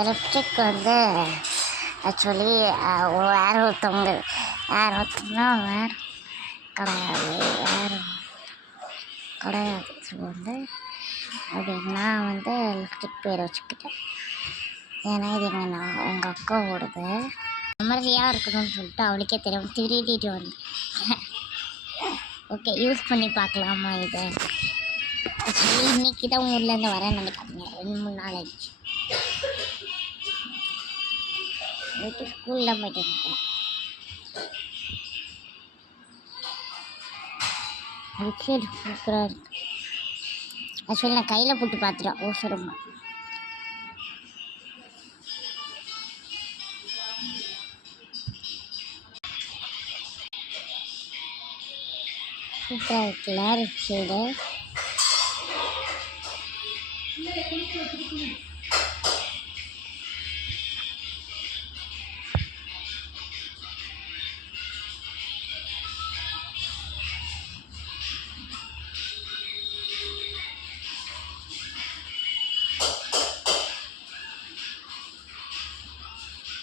Electric வந்து actually வேறு ஒருத்தவங்கன்னா வேறு கிடையாது வந்து அப்படின்னா வந்து எலக்ட்ரிக் பேர் வச்சுக்கிட்டேன். ஏன்னா இது எங்கள் அக்காவோடது அமைதியாக இருக்கணும்னு சொல்லிட்டு அவளுக்கே தெரியும் திருடிட்டு வந்து ஓகே யூஸ் பண்ணி பார்க்கலாமா இதை. ஆக்சுவலி இன்றைக்கி தான் ஊர்லேருந்து வரேன்னு நினைக்காதீங்க, 2-3 நாள் ஆயிடுச்சு. போயிட்டு ஸ்கூலில் போயிட்டு இருக்கேன். சூப்பராக இருக்கு. ஆக்சுவலி நான் கையில் போட்டு பார்த்துட்டேன் அவசரமாக. சூப்பராக இருக்குல்ல ஷேடு.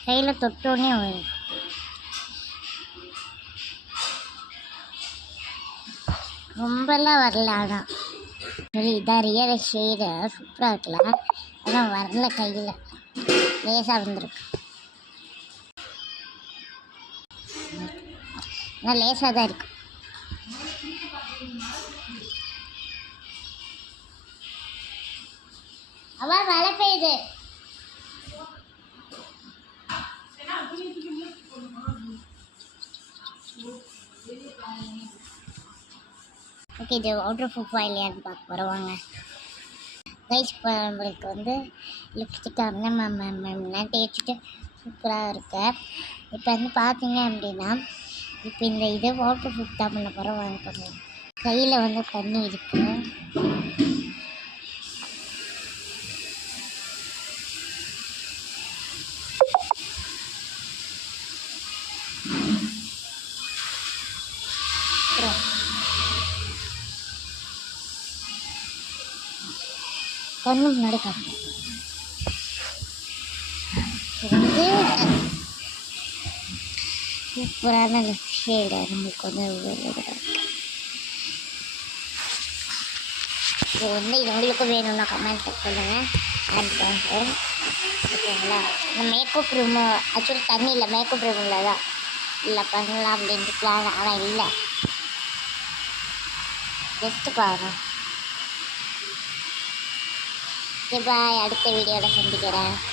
கையில் தொட்டோன்னே வரும். ரொம்பலாம் வரல, ஆனால் சரி இதான் ரியல் ஷேடு சூப்பராக இருக்குல்ல. அதான் வரல, கையில் லேசாக வந்துருக்கு. ஆனால் லேசாக தான் இருக்கு. அவன் மழை பெய்யுது. ஓகே இது அவுட்டர் ப்ரூஃபா இல்லையான்னு பார்க்க வருவாங்க. கைஸ் நம்மளுக்கு வந்து லிப்ஸ்டிக்காக மேம் தேய்ச்சிட்டு சூப்பராக இருக்கு. இப்போ வந்து பார்த்தீங்க அப்படின்னா இப்போ இந்த இது வாட்டர் ப்ரூஃப் தான் பண்ண போகிறோம். வாங்க போகிறோம். கையில் வந்து தண்ணி இருக்கு. கண்ணு முன்னாடி காட்டுறேன். வந்து சூப்பரான ஷேடு நம்மளுக்கு வந்து இது வந்து இது உங்களுக்கு வேணும்னா கமெண்ட் சொல்லுங்கள். ஓகேங்களா? இந்த மேக்கப் ரூமு ஆக்சுவலி தண்ணி இல்லை, மேக்கப் ரூமில் தான் இல்லை பண்ணலாம் அப்படின்ட்டு பிளான். ஆனால் இல்லை, ஜஸ்ட்டு பாருங்கள். ஓகே பாய், அடுத்த வீடியோவில் சந்திக்கிறேன்.